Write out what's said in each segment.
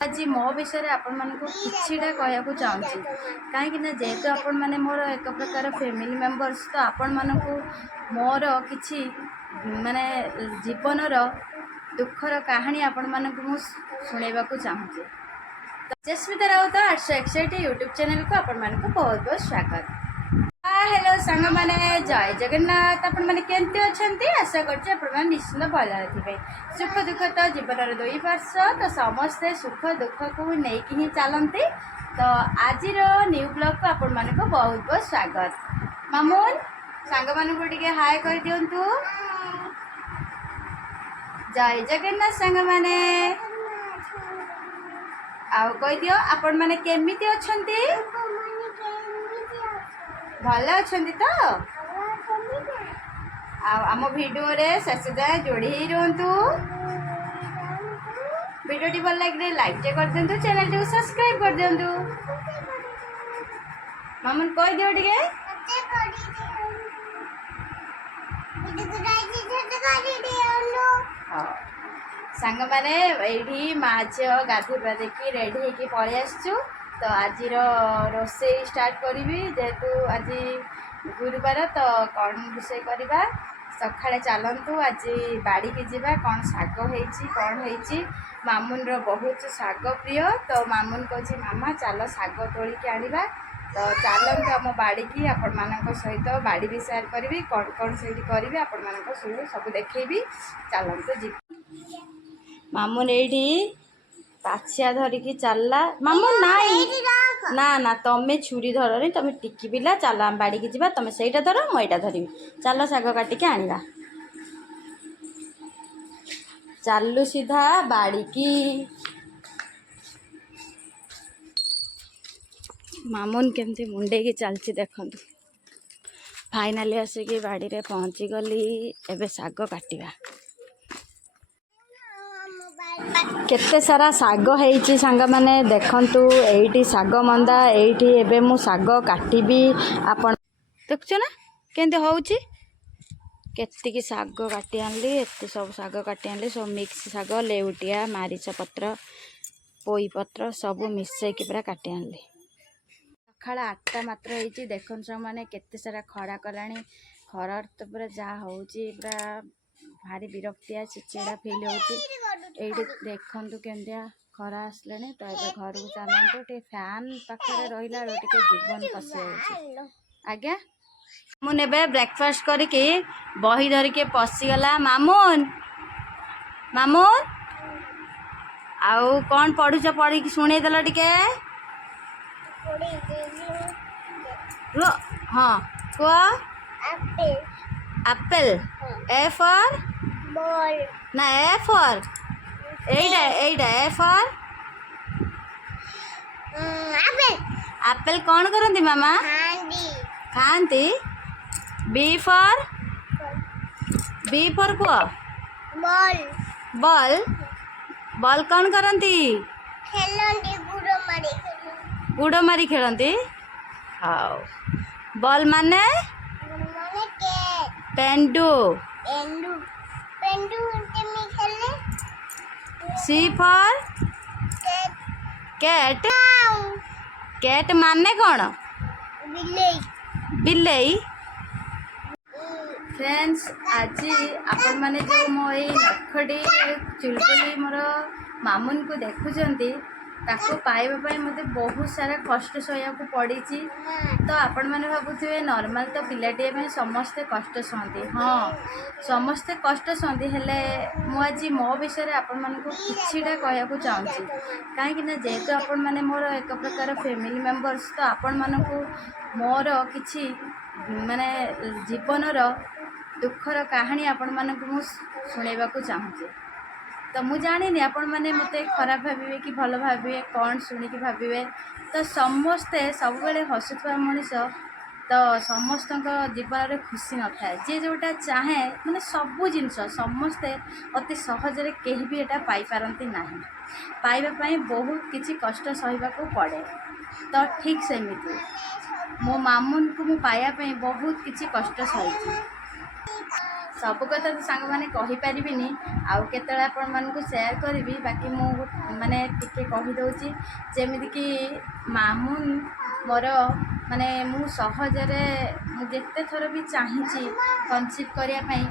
आज मो विषय आपण मानक किछिटा कहया चाहूँगी कहीं जेहेतु आपण मैंने मोर एक प्रकार फैमिली मेंबर्स तो आपण मानक मोर कि माने जीवनर दुखर कहानी आपण मानक मु शुणा चाहूँगी। Jasmita Raut arts excite YouTube channel को आपण मानक बहुत बहुत स्वागत। हेलो सांग मैंने जय जगन्नाथ आपण मैंने केमती अच्छा आशा कर निश्चित भल थे। सुख दुख तो जीवन दुई पार्श तो समस्ते सुख दुख को लेकिन ही चलती। तो आज न्यू ब्लॉग को आपण मानक बहुत बहुत स्वागत। मामून सांग मानक टिके हाय कर दिंतु। जय जगन्नाथ सांग मैंने आउ कह दियो आपण मैंने केमिति अछंती भल अच्छी तो आम भिडियो रे शेष जाए जोड़ी ही रुहतु। भिडियो भल लगे लाइक कर दिंतु, चैनल को सब्सक्राइब कर दिंतु। मामन कह दियो टिके सांग मैंने ये माँ झील गाधी पाधि रेडी होगी पलि आसचु। तो आज रोसे स्टार्ट करी जेहेतु आज गुरुवार तो कौन रोसे करवा सकाଳେ चलतु। आज बाड़ी की जीवा कौन शाग होती कौन होती मामुन बहुत शाग प्रिय। तो मामुन कहे मामा चल शाग तोलिक आनिबा। तो चलतु आम बाड़ी की आपण मान सहित बाड़ी भी सेयार करी कौन कौन से करी आपण मान सब देखी चलतु जी। मामुन ये पाछिया धरिकी चलला मामुन नाई ना ना तमें छुरी धर नहीं तुम टिकी पिला चल आम बाड़ी की जीवा तुम सहीटा धर मुझा धरवि चल शाग काटिके आनिबा। चलु सीधा बाड़ी की। मामुन केमती मुंडे की चलती देखु। फाइनाली आसिकी बाड़ी रे पहुँची गली। एबे शाग काटिबा। केते सारा शाग होइछि सांग माने देखंतु। एइटी शाग मंदा एइटी एबे मु शाग काटिबी। आपण देखछ ना केंते होउछि केतिकी शाग काटी आनली। एते सब शाग काटी आनली सब मिक्स शाग लेउटिया मारिच पत्र पोई पत्र सब मिसई के पूरा काटी आनली। सकाळ 8टा मात्र होइछि देखन सब माने केते सारा खरा कलानी। खरार तो पूरा जा होउछि पूरा भारी विरक्तिया चिचिड़ा फिल होउछि। एइटी देखंतु केंदिया खरा आसले तो ए घर को चलतु टे फैन पाखे रहिला टे जीवन पशि जाउछि। आज्ञा मामुन एबे ब्रेकफास्ट करके बही धरिके पशिगला। मामुन मामुन आउ कौन पढ़ुच पढ़ी शुणे देल टिके हाँ कह एप्पल ए फॉर बॉल ना ए फॉर एइडा ए फॉर एप्पल कौन करती मामा खाती। बी फॉर कह बॉल बॉल बॉल कौन करती गुड़ मारी खेलती। हाँ बॉल माने पेंडू सी फॉर कैट कैट माने कौन बिल्ली। फ्रेंड्स आज आपण माने जो मो नखड़ी चुलबुली मोर मामुन को देखुंती ताको पाइबा मते बहुत सारा कष्ट सहया को पड़ी। तो आपण मैंने भावुए नॉर्मल तो पिलाटी समस्ते कष्ट सहती। हाँ समस्ते कष्ट सहती हेले मुझे मो विषय आपण मानक किछिटा कहया चाहूँगी कहीं जेहेतु आपण मैंने मोर एक प्रकार फैमिली मेंबर्स तो आपण मानक मोर कि माने जीवनर दुखर कहानी आपण मानक मु शुणा चाहूँगी। तो मुझे जानी आपण मैंने मत खराब भावे कि भल भावे कौन शुणिकी भावे। तो समस्ते सब हसुवा मनीष तो समस्त जीवन में खुशी न थाए जी जोटा चाहे मैंने सबू जिनस समस्ते अति सहजरे कहीं भी एटा पाई पारंती नहीं। पाइबापी बहुत किसी कष्ट सहवाक पड़े। तो ठीक सेमिति मो मामुन को मु पाइबापी बहुत किसी कष्ट सही। ସବୁ କଥା ତ ସାଙ୍ଗମାନେ କହିପାରିବିନି, ଆଉ କେତେବେଳେ ଆପଣମାନଙ୍କୁ ସେୟାର କରିବି। ବାକି ମୁଁ ମାନେ ଟିକେ କହିଦେଉଛି, ଯେମିତିକି ମାମୁନ ମୋର ମାନେ ମୁଁ ସହଜରେ ମୁଁ ଯେତେ ଥର ବି ଚାହିଁଛି କନସିଭ୍ କରିବା ପାଇଁ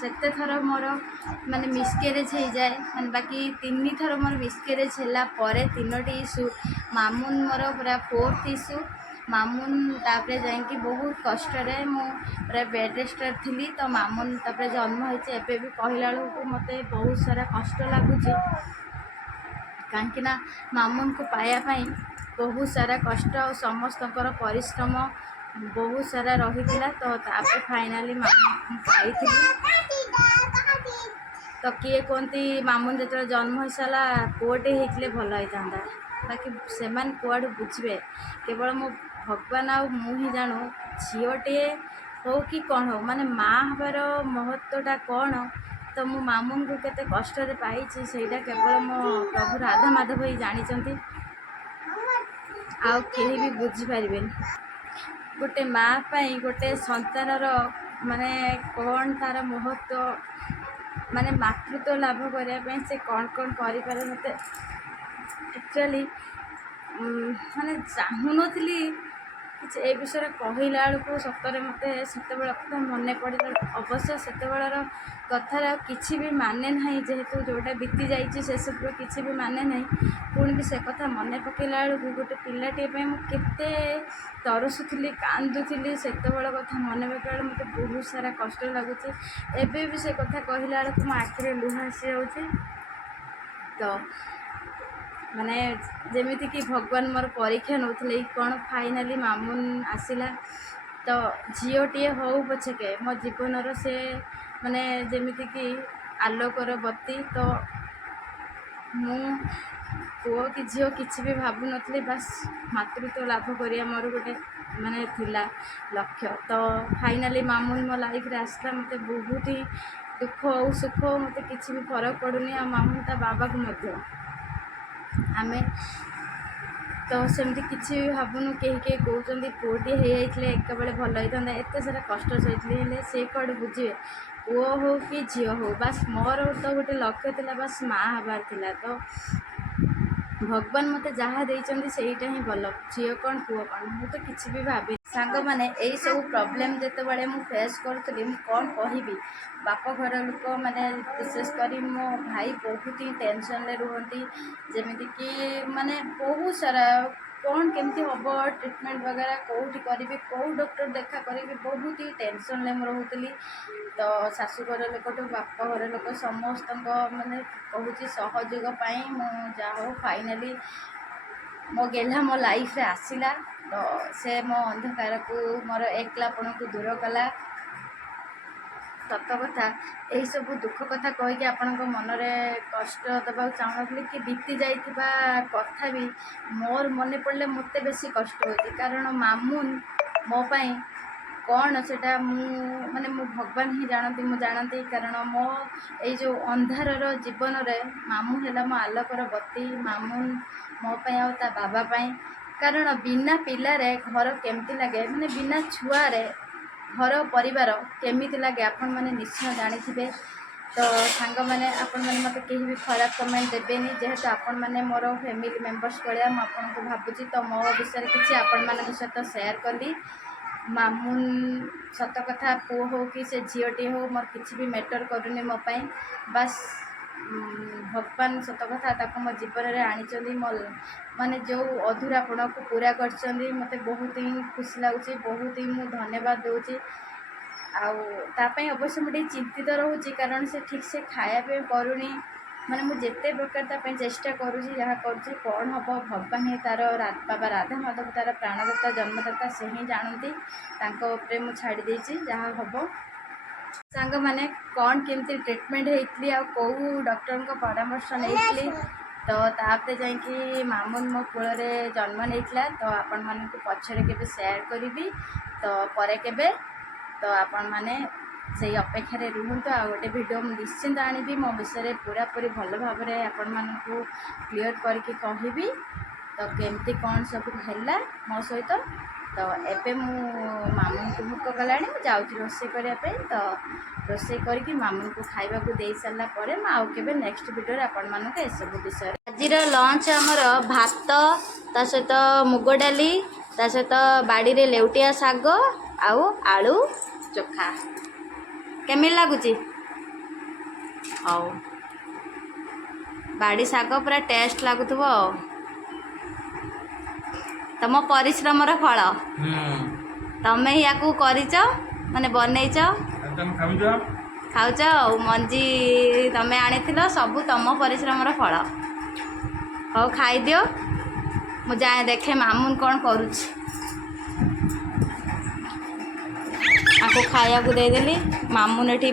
ସେତେ ଥର ମୋର ମାନେ ମିସକ୍ୟାରେଜ୍ ହେଇଯାଏ। ମାନେ ବାକି 3 ଥର ମୋର ମିସକ୍ୟାରେଜ୍ ହେଲା ପରେ 3ଟି ଇସ୍ୟୁ, ମାମୁନ ମୋର ପୁରା 4th ଇସ୍ୟୁ। ମାମୁନ ତାପରେ ଯାଇକି ବହୁତ କଷ୍ଟରେ ମୁଁ ପୁରା ବେଡ୍ ରେଷ୍ଟରେ ଥିଲି। ତ ମାମୁନ ତାପରେ ଜନ୍ମ ହେଇଛି। ଏବେ ବି କହିଲା ବେଳକୁ ମୋତେ ବହୁତ ସାରା କଷ୍ଟ ଲାଗୁଛି, କାହିଁକି ନା ମାମୁନକୁ ପାଇବା ପାଇଁ ବହୁତ ସାରା କଷ୍ଟ ଆଉ ସମସ୍ତଙ୍କର ପରିଶ୍ରମ ବହୁତ ସାରା ରହିଥିଲା। ତ ତାପରେ ଫାଇନାଲି ମାମୁନ ପାଇଥିଲି। ତ କିଏ କୁହନ୍ତି ମାମୁନ ଯେତେବେଳେ ଜନ୍ମ ହେଇସାରିଲା ପୁଅଟେ ହେଇଥିଲେ ଭଲ ହେଇଥାନ୍ତା, ବାକି ସେମାନେ କୁଆଡ଼ୁ ବୁଝିବେ। କେବଳ ମୋ ଭଗବାନ ଆଉ ମୁଁ ହିଁ ଜାଣୁ ଝିଅଟିଏ ହଉ କି କ'ଣ ହଉ, ମାନେ ମାଆ ହେବାର ମହତ୍ତ୍ୱଟା କ'ଣ। ତ ମୁଁ ମାମୁନକୁ କେତେ କଷ୍ଟରେ ପାଇଛି ସେଇଟା କେବଳ ମୋ ପ୍ରଭୁ ରାଧା ମାଧବ ହିଁ ଜାଣିଛନ୍ତି, ଆଉ କେହି ବି ବୁଝିପାରିବେନି। ଗୋଟେ ମାଆ ପାଇଁ ଗୋଟେ ସନ୍ତାନର ମାନେ କ'ଣ ତାର ମହତ୍ତ୍ୱ, ମାନେ ମାତୃତ୍ୱ ଲାଭ କରିବା ପାଇଁ ସେ କ'ଣ କରିପାରେ, ମୋତେ ଆକ୍ଚୁଆଲି ମାନେ ଚାହୁଁନଥିଲି କିଛି ଏ ବିଷୟରେ କହିଲା ବେଳକୁ। ସତରେ ମୋତେ ସେତେବେଳେ କଥା ମନେ ପଡ଼ିଲା। ଅବଶ୍ୟ ସେତେବେଳର କଥାରେ ଆଉ କିଛି ବି ମାନେ ନାହିଁ, ଯେହେତୁ ଯେଉଁଟା ବିତି ଯାଇଛି ସେସବୁର କିଛି ବି ମାନେ ନାହିଁ। ପୁଣି ବି ସେ କଥା ମନେ ପକାଇଲା ବେଳକୁ ଗୋଟେ ପିଲାଟିଏ ପାଇଁ ମୁଁ କେତେ ତରସୁଥିଲି, କାନ୍ଦୁଥିଲି। ସେତେବେଳ କଥା ମନେ ପକାଇଲା ମୋତେ ବହୁତ ସାରା କଷ୍ଟ ଲାଗୁଛି। ଏବେ ବି ସେ କଥା କହିଲା ବେଳକୁ ମୋ ଆଖିରେ ଲୁହ ଆସିଯାଉଛି। ତ ମାନେ ଯେମିତିକି ଭଗବାନ ମୋର ପରୀକ୍ଷା ନେଉଥିଲେ କି କ'ଣ, ଫାଇନାଲି ମାମୁନ ଆସିଲା। ତ ଝିଅଟିଏ ହଉ ପଛକେ ମୋ ଜୀବନର ସେ ମାନେ ଯେମିତିକି ଆଲୋକର ବତୀ। ତ ମୁଁ ପୁଅ କି ଝିଅ କିଛି ବି ଭାବୁନଥିଲି, ବାସ୍ ମାତୃତ୍ୱ ଲାଭ କରିବା ମୋର ଗୋଟେ ମାନେ ଥିଲା ଲକ୍ଷ୍ୟ। ତ ଫାଇନାଲି ମାମୁନ ମୋ ଲାଇଫ୍ରେ ଆସିଲା। ମୋତେ ବହୁତ ହି ଦୁଃଖ ଆଉ ସୁଖ ମୋତେ କିଛି ବି ଫରକ ପଡ଼ୁନି। ଆଉ ମାମୁନ ତା ବାବାକୁ ମଧ୍ୟ ଆମେ ତ ସେମିତି କିଛି ବି ଭାବୁନୁ। କେହି କହୁଛନ୍ତି ପୁଅଟିଏ ହେଇଯାଇଥିଲେ ଏକାବେଳେ ଭଲ ହେଇଥାନ୍ତା, ଏତେ ସାରା କଷ୍ଟ ସହିଥିଲି, ହେଲେ ସେ କୁଆଡ଼େ ବୁଝିବେ। ପୁଅ ହଉ କି ଝିଅ ହଉ, ବାସ୍ ମୋର ତ ଗୋଟେ ଲକ୍ଷ୍ୟ ଥିଲା, ବାସ୍ ମାଆ ହେବାର ଥିଲା। ତ ଭଗବାନ ମୋତେ ଯାହା ଦେଇଛନ୍ତି ସେଇଟା ହିଁ ଭଲ, ଝିଅ କ'ଣ ପୁଅ କ'ଣ ମୁଁ ତ କିଛି ବି ଭାବିନି। ସାଙ୍ଗମାନେ ଏଇସବୁ ପ୍ରୋବ୍ଲେମ୍ ଯେତେବେଳେ ମୁଁ ଫେସ୍ କରୁଥିଲି, ମୁଁ କ'ଣ କହିବି। ବାପ ଘର ଲୋକ ମାନେ ବିଶେଷ କରି ମୋ ଭାଇ ବହୁତ ହିଁ ଟେନସନ୍ରେ ରୁହନ୍ତି, ଯେମିତିକି ମାନେ ବହୁତ ସାରା କ'ଣ କେମିତି ହେବ, ଟ୍ରିଟମେଣ୍ଟ ବଗେରା କେଉଁଠି କରିବି, କେଉଁ ଡକ୍ଟର ଦେଖା କରିବି, ବହୁତ ହି ଟେନସନ୍ରେ ମୁଁ ରହୁଥିଲି। ତ ଶାଶୁଘର ଲୋକଠୁ ବାପ ଘର ଲୋକ ସମସ୍ତଙ୍କ ମାନେ କହୁଛି ସହଯୋଗ ପାଇଁ ମୁଁ ଯାହା ହଉ ଫାଇନାଲି ମୋ ଗେହ୍ଲା ମୋ ଲାଇଫ୍ରେ ଆସିଲା। ତ ସେ ମୋ ଅନ୍ଧକାରକୁ ମୋର ଏକଲାପଣକୁ ଦୂର କଲା। ସତ କଥା, ଏହିସବୁ ଦୁଃଖ କଥା କହିକି ଆପଣଙ୍କ ମନରେ କଷ୍ଟ ଦେବାକୁ ଚାହୁଁନଥିଲି, କି ବିତି ଯାଇଥିବା କଥା ବି ମୋର ମନେ ପଡ଼ିଲେ ମୋତେ ବେଶୀ କଷ୍ଟ ହେଉଛି। କାରଣ ମାମୁନ ମୋ ପାଇଁ କ'ଣ ସେଟା ମାନେ ମୁଁ ଭଗବାନ ହିଁ ଜାଣନ୍ତି, ମୁଁ ଜାଣନ୍ତି। କାରଣ ମୋ ଏଇ ଯେଉଁ ଅନ୍ଧାରର ଜୀବନରେ ମାମୁନ ହେଲା ମୋ ଆଲୋକର ବତୀ। ମାମୁନ ମୋ ପାଇଁ ଆଉ ତା ବାବା ପାଇଁ। କାରଣ ବିନା ପିଲାରେ ଘର କେମିତି ଲାଗେ, ମାନେ ବିନା ଛୁଆରେ ଘର ପରିବାର କେମିତି ଲାଗେ ଆପଣମାନେ ନିଶ୍ଚୟ ଜାଣିଥିବେ। ତ ସାଙ୍ଗମାନେ ଆପଣମାନେ ମୋତେ କେହି ବି ଖରାପ କମେଣ୍ଟ ଦେବେନି, ଯେହେତୁ ଆପଣମାନେ ମୋର ଫ୍ୟାମିଲି ମେମ୍ବର୍ସ ଭଳିଆ ମୁଁ ଆପଣଙ୍କୁ ଭାବୁଛି। ତ ମୋ ବିଷୟରେ କିଛି ଆପଣମାନଙ୍କ ସହିତ ସେୟାର କଲି। ମାମୁନ ସତ କଥା, ପୁଅ ହଉ କି ସେ ଝିଅଟିଏ ହଉ, ମୋର କିଛି ବି ମ୍ୟାଟର୍ କରୁନି ମୋ ପାଇଁ। ବାସ୍ ଭଗବାନ ସତ କଥା ତାକୁ ମୋ ଜୀବନରେ ଆଣିଛନ୍ତି, ମୋ ମାନେ ଯେଉଁ ଅଧୁରାପଣକୁ ପୁରା କରିଛନ୍ତି। ମୋତେ ବହୁତ ହିଁ ଖୁସି ଲାଗୁଛି, ବହୁତ ହିଁ ମୁଁ ଧନ୍ୟବାଦ ଦେଉଛି। ଆଉ ତା ପାଇଁ ଅବଶ୍ୟ ମୁଁ ଟିକେ ଚିନ୍ତିତ ରହୁଛି, କାରଣ ସେ ଠିକ୍ସେ ଖାଇବା ପାଇଁ କରୁନି। ମାନେ ମୁଁ ଯେତେ ପ୍ରକାର ତା ପାଇଁ ଚେଷ୍ଟା କରୁଛି, ଯାହା କରୁଛି, କ'ଣ ହେବ ଭଗବାନ ହିଁ ତା'ର ବାବା ରାଧା ମାଧବ ତା'ର ପ୍ରାଣଦାତା ଜନ୍ମଦାତା, ସେ ହିଁ ଜାଣନ୍ତି। ତାଙ୍କ ଉପରେ ମୁଁ ଛାଡ଼ି ଦେଇଛି, ଯାହା ହେବ। ସାଙ୍ଗମାନେ କ'ଣ କେମିତି ଟ୍ରିଟମେଣ୍ଟ ହେଇଥିଲି ଆଉ କେଉଁ ଡକ୍ଟରଙ୍କ ପରାମର୍ଶ ନେଇଥିଲି, ତ ତାପରେ ଯାଇକି ମାମୁନ ମୋ କୋଳରେ ଜନ୍ମ ନେଇଥିଲା। ତ ଆପଣମାନଙ୍କୁ ପଛରେ କେବେ ସେୟାର କରିବି, ତ ପରେ କେବେ। ତ ଆପଣମାନେ ସେଇ ଅପେକ୍ଷାରେ ରୁହନ୍ତୁ। ଆଉ ଗୋଟେ ଭିଡ଼ିଓ ମୁଁ ନିଶ୍ଚିନ୍ତ ଆଣିବି, ମୋ ବିଷୟରେ ପୁରାପୁରି ଭଲ ଭାବରେ ଆପଣମାନଙ୍କୁ କ୍ଲିୟର କରିକି କହିବି। ତ କେମିତି କ'ଣ ସବୁ ହେଲା ମୋ ସହିତ। ତ ଏବେ ମୁଁ ମାମୁଁଙ୍କୁ ଭୋକ କଲାଣି, ମୁଁ ଯାଉଛି ରୋଷେଇ କରିବା ପାଇଁ। ତ ରୋଷେଇ କରିକି ମାମୁଁଙ୍କୁ ଖାଇବାକୁ ଦେଇ ସାରିଲା ପରେ ମୁଁ ଆଉ କେବେ ନେକ୍ସଟ ଭିଡ଼ିଓରେ ଆପଣମାନଙ୍କୁ ଏସବୁ ବିଷୟରେ। ଆଜିର ଲଞ୍ଚ ଆମର ଭାତ, ତା ସହିତ ମୁଗ ଡାଲି, ତା ସହିତ ବାଡ଼ିରେ ଲେଉଟିଆ ଶାଗ ଆଉ ଆଳୁ ଚୋଖା। କେମିତି ଲାଗୁଛି? ହଉ, ବାଡ଼ି ଶାଗ ପୁରା ଟେଷ୍ଟ ଲାଗୁଥିବ ଆଉ। ତମ ପରିଶ୍ରମର ଫଳ। ତମେ ୟାକୁ କରିଛ, ମାନେ ବନେଇଛ, ଖାଉଛ ଆଉ। ମଞ୍ଜି ତମେ ଆଣିଥିଲ, ସବୁ ତମ ପରିଶ୍ରମର ଫଳ। ହଉ ଖାଇଦିଅ, ମୁଁ ଯାଏ ଦେଖେ ମାମୁନ କ'ଣ କରୁଛି। ଆକୁ ଖାଇବାକୁ ଦେଇଦେଲି, ମାମୁନ ଏଠି